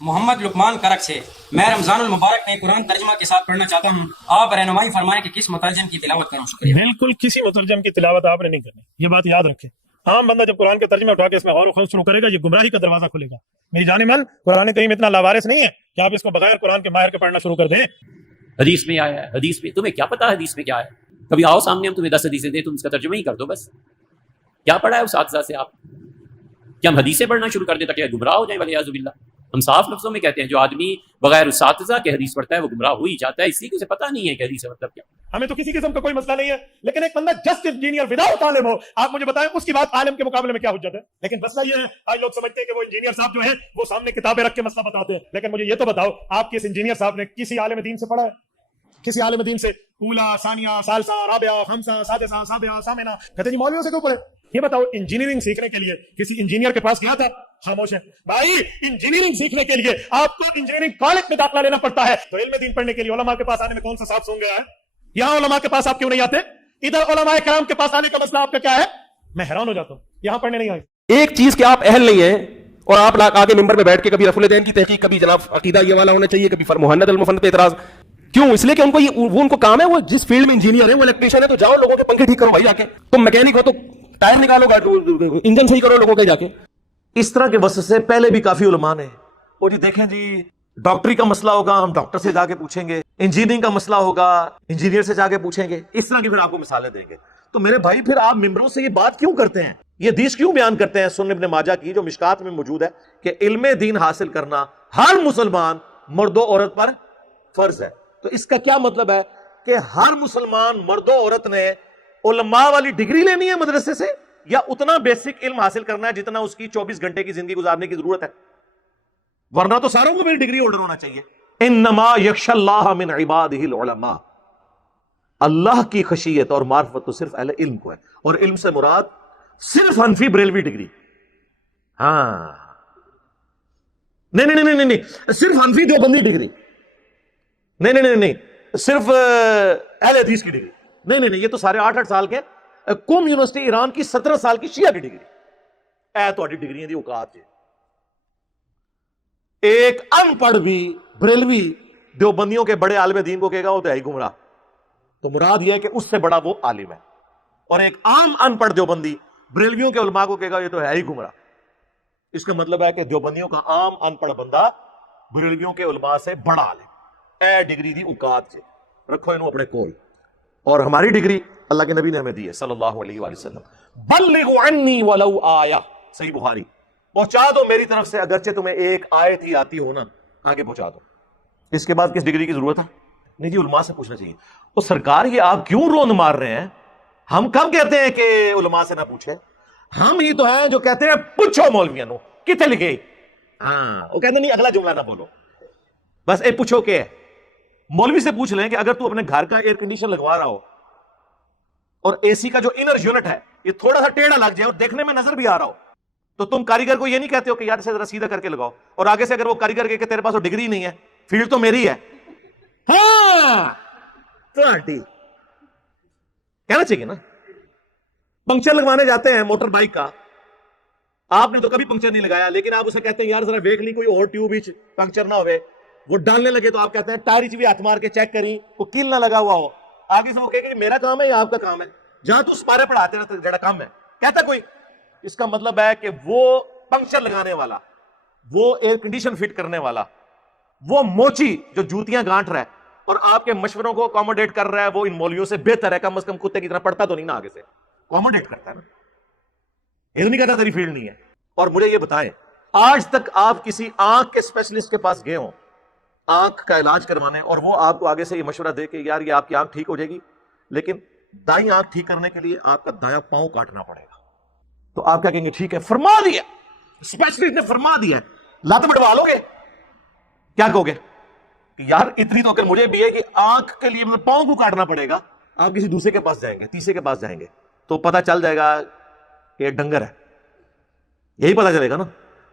محمد لقمان کرک سے میں رمضان المبارک میں قرآن ترجمہ کے ساتھ پڑھنا چاہتا ہوں، آپ رہنمائی فرمائیں کہ کس مترجم کی تلاوت کروں؟ شکریہ۔ بالکل کسی مترجم کی تلاوت آپ نے نہیں کرنی، یہ بات یاد رکھیں۔ عام بندہ جب قرآن کے ترجمے اٹھا کے اس میں غور و خوض شروع کرے گا، یہ گمراہی کا دروازہ کھلے گا۔ میری جان من، قرآن کریم اتنا لاوارث نہیں ہے کہ آپ اس کو بغیر قرآن کے ماہر کے پڑھنا شروع کر دیں۔ حدیث میں آیا ہے، حدیث میں تمہیں کیا پتا ہے حدیث میں کیا ہے؟ کبھی آؤ سامنے، ہم تمہیں 10 حدیثیں دیں، تم اس کا ترجمہ ہی کر دو بس۔ کیا پڑھا ہے اس اساتذہ سے آپ؟ کیا ہم حدیثیں پڑھنا شروع کر دیں تاکہ گمراہ ہو جائیں؟ ولیعاذ باللہ۔ ہم صاف لفظوں میں کہتے ہیں جو آدمی بغیر اساتذہ کے حدیث پڑھتا ہے وہ گمراہ ہو ہی جاتا ہے، اسی کو اسے پتہ نہیں ہے کہ حدیث کا مطلب کیا۔ ہمیں تو کسی قسم کا کوئی مسئلہ نہیں ہے، لیکن ایک بندہ جسٹ انجینئر وداؤٹ عالم ہو، آپ مجھے بتائیں اس کی بات عالم کے مقابلے میں کیا حجت ہے؟ لیکن مسئلہ یہ ہے، آج لوگ سمجھتے ہیں کہ وہ انجینئر صاحب جو ہیں وہ سامنے کتابیں رکھ کے مسئلہ بتاتے ہیں، لیکن مجھے یہ تو بتاؤ آپ کے اس انجینئر صاحب نے کسی عالم دین سے پڑھا ہے؟ کسی عالم دین سے اولا، ثانیہ، ثالثہ، رابعہ، خمسہ، سادسہ، سابعہ، ثامنہ کہتے جی مولویوں سے کیوں پڑھے؟ یہ بتاؤ انجینئرنگ سیکھنے کے لیے کسی انجینئر کے پاس گیا تھا؟ خاموش ہے بھائی۔ انجینئرنگ سیکھنے کے لیے آپ کو انجینئرنگ کالج میں داخلہ لینا پڑتا ہے، تو علم دین پڑھنے کے لیے علماء کے پاس آنے میں کون سا صاحب سونگ گیا ہے؟ یہاں علماء کے پاس آپ کیوں نہیں آتے؟ ادھر علماء کرام کے پاس آنے کا مسئلہ آپ کا کیا ہے؟ میں حیران ہو جاتا ہوں، یہاں پڑھنے نہیں آئے۔ ایک چیز کہ آپ اہل نہیں ہیں اور آپ آگے ممبر پہ بیٹھ کے کبھی رفع الدین کی تحقیق، کبھی جناب عقیدہ یہ والا ہونا چاہیے، کبھی مہند المفند پہ اعتراض۔ کیوں؟ اس لیے کہ ان کو کام ہے، وہ جس فیلڈ میں انجینئر ہے، وہ الیکٹریشین ہے، تو جاؤ لوگوں کے پنکھے ٹھیک کرو بھائی جا کے۔ تم میکینک ہو تو ٹائر نکالو، انجن صحیح کرو لوگوں کے جا کے۔ اس طرح کے وسوسے پہلے بھی کافی علماء نے، وہ جی دیکھیں جی ڈاکٹری کا مسئلہ ہوگا ہم ڈاکٹر سے جا کے پوچھیں گے، انجینئرنگ کا مسئلہ ہوگا انجینئر سے جا کے پوچھیں گے، اس طرح کی پھر آپ کو مثالیں دیں گے۔ تو میرے بھائی پھر آپ ممبروں سے یہ بات کیوں کرتے ہیں، یہ حدیث کیوں بیان کرتے ہیں سنن ابن ماجہ کی جو مشکات میں موجود ہے کہ علم دین حاصل کرنا ہر مسلمان مرد و عورت پر فرض ہے؟ تو اس کا کیا مطلب ہے کہ ہر مسلمان مرد و عورت نے علماء والی ڈگری لینی ہے مدرسے سے، یا اتنا بیسک علم حاصل کرنا ہے جتنا اس کی 24 گھنٹے کی زندگی گزارنے کی ضرورت ہے؟ ورنہ تو ساروں کو میری ڈگری ہولڈر ہونا چاہیے۔ انما یخشى اللہ من عباده العلماء، اللہ کی خشیت اور معرفت تو صرف اہل علم کو ہے، اور علم سے مراد صرف حنفی بریلوی ڈگری۔ ہاں نہیں، صرف حنفی دیوبندی ڈگری نہیں، صرف اہل حدیث کی ڈگری نہیں، یہ تو سارے 8 سال کے قوم یونیورسٹی ایران کی 17 سال کی شیعہ کی ڈگری اے تو ڈگریاں دی اوقات ہے۔ ایک ان پڑھ بھی بریلوی دیوبندیوں کے بڑے عالم دین کو کہے گا وہ تو ہے ہی گمراہ، تو مراد یہ ہے کہ اس سے بڑا وہ عالم ہے، اور ایک عام ان پڑھ دیوبندی بریلویوں کے علماء کو کہے گا یہ تو ہے ہی گمراہ۔ اس کا مطلب ہے کہ دیوبندیوں کا عام ان پڑھ بندہ بریلویوں کے علماء سے بڑا عالم اے ڈگری دی اوقات سے رکھو انہوں اپنے کول۔ اور ہماری ڈگری اللہ کے نبی نے ہمیں دی ہے صلی اللہ علیہ وآلہ وسلم، بلغوا عنی ولو آیہ، صحیح بخاری، پہنچا دو میری طرف سے اگرچہ تمہیں ایک آیت ہی آتی ہو نا، آگے پہنچا دو۔ اس کے بعد کس ڈگری کی ضرورت ہے؟ نہیں جی علماء سے پوچھنا چاہیے۔ وہ سرکار یہ آپ کیوں روند مار رہے ہیں؟ ہم کب کہتے ہیں کہ علماء سے نہ پوچھیں؟ ہم ہی تو ہیں جو کہتے ہیں پوچھو مولویوں نو کتنے لکھے، ہاں وہ کہتے نہیں اگلا جملہ نہ بولو، بس اے پوچھو کہ مولوی سے پوچھ لیں کہ اگر تو اپنے گھر کا ایئر کنڈیشن لگوا رہا ہو اور اے سی کا جو انر یونٹ ہے یہ تھوڑا سا ٹیڑھا لگ جائے اور دیکھنے میں نظر بھی آ رہا ہو، تو تم کاریگر کو یہ نہیں کہتے ہو کہ یار اسے ذرا سیدھا کر کے لگاؤ، اور آگے سے اگر وہ کاریگر کہ تیرے پاس وہ ڈگری نہیں ہے، فیلڈ تو میری ہے، ہاں تو آنٹی کہنا چاہیے نا۔ پنکچر لگوانے جاتے ہیں موٹر بائک کا، آپ نے تو کبھی پنکچر نہیں لگایا، لیکن آپ اسے کہتے ہیں یار ذرا دیکھ لی کوئی اور ٹیوب پنکچر نہ ہوئے، وہ ڈالنے لگے تو آپ کہتے ہیں ٹائر بھی ہاتھ مار کے چیک کری وہ کیل نہ لگا ہوا ہو، آگے سے وہ کہے کہ میرا کام ہے یا آپ کا کام ہے، جہاں تو اس پارے پڑھاتے رہتے جڑا کام ہے کہتا کوئی۔ اس کا مطلب ہے کہ وہ پنکچر لگانے والا، وہ ایئر کنڈیشن فٹ کرنے والا، وہ موچی جو جوتیاں گانٹ رہا ہے اور آپ کے مشوروں کو اکوموڈیٹ کر رہا ہے، وہ ان مولویوں سے بہتر ہے، کم از کم کتے کی طرح پڑھتا تو نہیں نا، آگے سے اکوموڈیٹ کرتا ہے نا، یہ نہیں کہتا تیری فیلڈ نہیں ہے۔ اور مجھے یہ بتائیں آج تک آپ کسی آنکھ کے اسپیشلسٹ کے پاس گئے ہوں آنکھ کا علاج کروانے، اور وہ آپ کو آگے سے یہ مشورہ دے کہ یار یہ آپ کی آنکھ ٹھیک ہو جائے گی، لیکن دائیں آنکھ ٹھیک کرنے کے لیے آپ کا دایاں پاؤں کاٹنا پڑے گا، تو آپ کیا کہیں گے ٹھیک ہے فرما دیا، اسپیشلسٹ نے فرما دیا، لات بڑھوا لو گے؟ کیا کہو گے کہ یار اتنی تو اگر مجھے بھی ہے کہ آنکھ کے لیے مطلب پاؤں کو کاٹنا پڑے گا، آپ کسی دوسرے کے پاس جائیں گے، تیسرے کے پاس جائیں گے تو پتہ چل جائے گا کہ یہ ڈنگر ہے، یہی پتہ چلے گا نا۔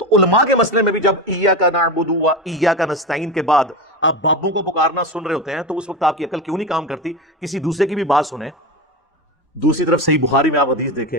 تو علماء کے مسئلے میں بھی جب ایاک نعبد و ایاک نستعین کے بعد آپ باپوں کو پکارنا سن رہے ہوتے ہیں تو اس وقت آپ کی عقل کیوں نہیں کام کرتی؟ کسی دوسرے کی بھی بات سنیں۔ دوسری طرف صحیح بخاری میں آپ حدیث دیکھیں